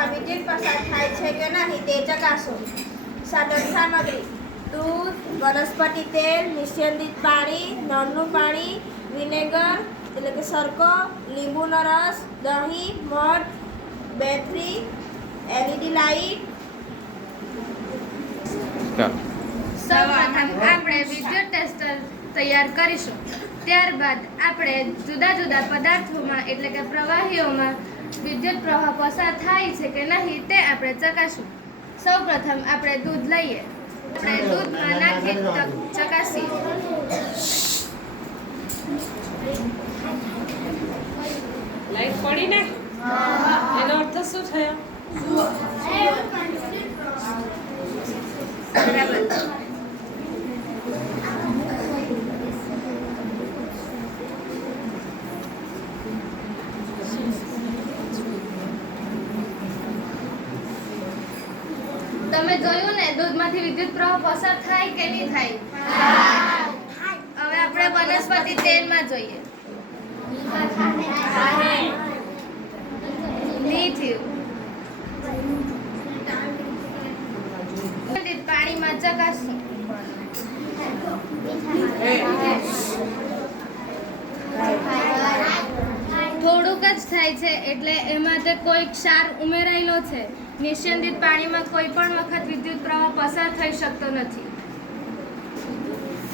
વસ્તુમાં વિદ્યુત પસાર થાય છે કે નહીં તે ચકાસો. સાધન સામગ્રી: દૂધ, વનસ્પતિ તેલ, નિસ્યંદિત પાણી, નળનું પાણી, વિનેગર એટલે કે સરકો, લીંબુનો રસ, દહીં, મધ, બેટરી, LED લાઇટ. સૌપ્રથમ આપણે વિદ્યુત ટેસ્ટર તૈયાર કરીશું. ત્યારબાદ આપણે જુદા જુદા પદાર્થોમાં એટલે કે પ્રવાહીઓમાં વિદ્યુત પ્રવાહ પસાર થાય છે કે નહીં તે આપણે ચકાસીશું. સૌપ્રથમ આપણે દૂધ લઈએ. આપણે દૂધમાં નાખી ચકાસીએ. લાઈટ પડી ને એનો અર્થ શું થયો? બરાબર. તમે જોયું ને દૂધમાંથી વિદ્યુત પ્રવાહ પસાર થાય કે નહીં થાય? હવે આપણે વનસ્પતિ તેલમાં જોઈએ. નહીં થયું. પાણીમાં ચકાસશું. થોડુંક જ થાય છે એટલે એમાં તે કોઈ ક્ષાર ઉમેરાયેલો છે. નિસ્યંદિત પાણીમાં કોઈ પણ વખત વિદ્યુત પ્રવાહ પસાર થઈ શકતો નથી.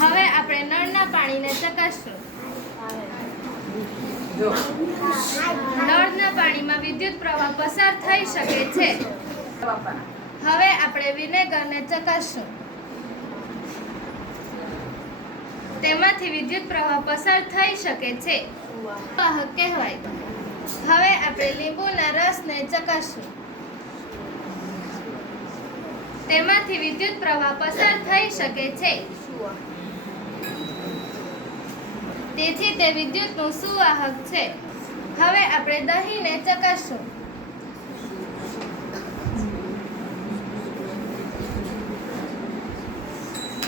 હવે આપણે નળના પાણીને ચકાસશું. નળના પાણીમાં વિદ્યુત પ્રવાહ પસાર થઈ શકે છે. હવે આપણે વિનેગરને ચકાસશું. તેમાંથી વિદ્યુત પ્રવાહ પસાર થઈ શકે છે. વાહક કહેવાય. હવે આપણે લીંબુના રસને ચકાસશું. તેમાંથી વિદ્યુત પ્રવાહ પસાર થઈ શકે છે. તેથી તે વિદ્યુતનું સુવાહક છે. હવે આપણે દહીંને ચકાસશું.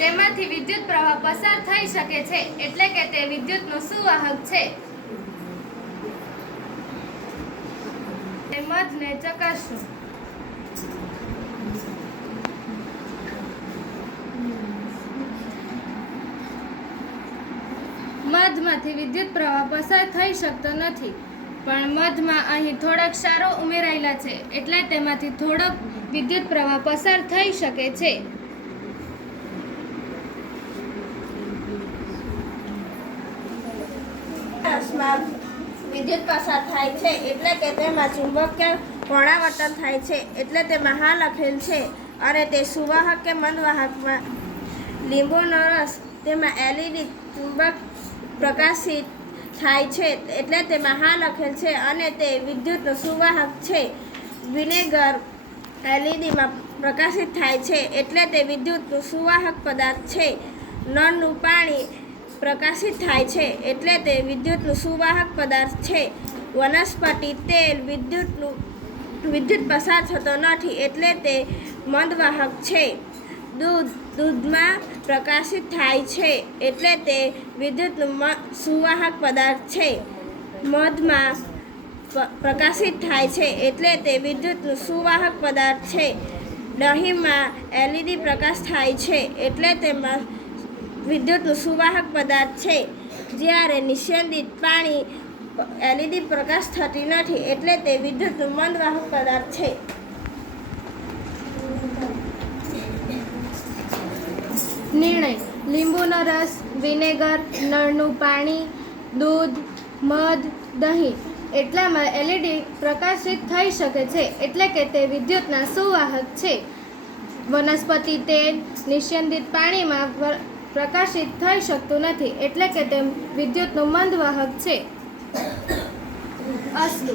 તેમાંથી વિદ્યુત પ્રવાહ પસાર થઈ શકે છે એટલે કે તે વિદ્યુતનું સુવાહક છે. મધને ચકાસશું. મધમાંથી વિદ્યુત પ્રવાહ પસાર થઈ શકતો નથી, પણ મધમાં અહીં થોડાક ક્ષારો ઉમેરાયેલા છે એટલે તેમાંથી થોડોક વિદ્યુત પ્રવાહ પસાર થઈ શકે છે. રસમાં વિદ્યુત પસાર થાય છે એટલે કે તેમાં ચુંબકીય પરાવર્તન થાય છે એટલે તેમાં હા લખેલ છે અને તે સુવાહક કે મંદવાહકમાં. લીંબુનો રસ તેમાં LED ચુંબક પ્રકાશિત થાય છે એટલે તેમાં હા લખેલ છે અને તે વિદ્યુતનો સુવાહક છે. વિનેગર LEDમાં પ્રકાશિત થાય છે એટલે તે વિદ્યુતનું સુવાહક પદાર્થ છે. નળનું પાણી પ્રકાશિત થાય છે એટલે તે વિદ્યુતનું સુવાહક પદાર્થ છે. વનસ્પતિ તેલ વિદ્યુત પસાર થતો નથી એટલે તે મંદવાહક છે. દૂધમાં પ્રકાશિત થાય છે એટલે તે વિદ્યુતનું સુવાહક પદાર્થ છે. મધમાં પ્રકાશિત થાય છે એટલે તે વિદ્યુતનું સુવાહક પદાર્થ છે. દહીંમાં LED પ્રકાશ થાય છે એટલે તેમાં વિદ્યુતનું સુવાહક પદાર્થ છે. જ્યારે નિસ્યંદિત પાણી LED પ્રકાશ થતી નથી એટલે તે વિદ્યુતનું મંદવાહક પદાર્થ છે. નિર્ણય: લીંબુનો રસ, વિનેગર, નળનું પાણી, દૂધ, મધ, દહીં એટલામાં LED પ્રકાશિત થઈ શકે છે એટલે કે તે વિદ્યુતના સુવાહક છે. વનસ્પતિ તેલ નિસ્યંદિત પાણીમાં પ્રકાશિત થઈ શકતું નથી એટલે કે તે વિદ્યુતનું મંદવાહક છે. અસ્તુ.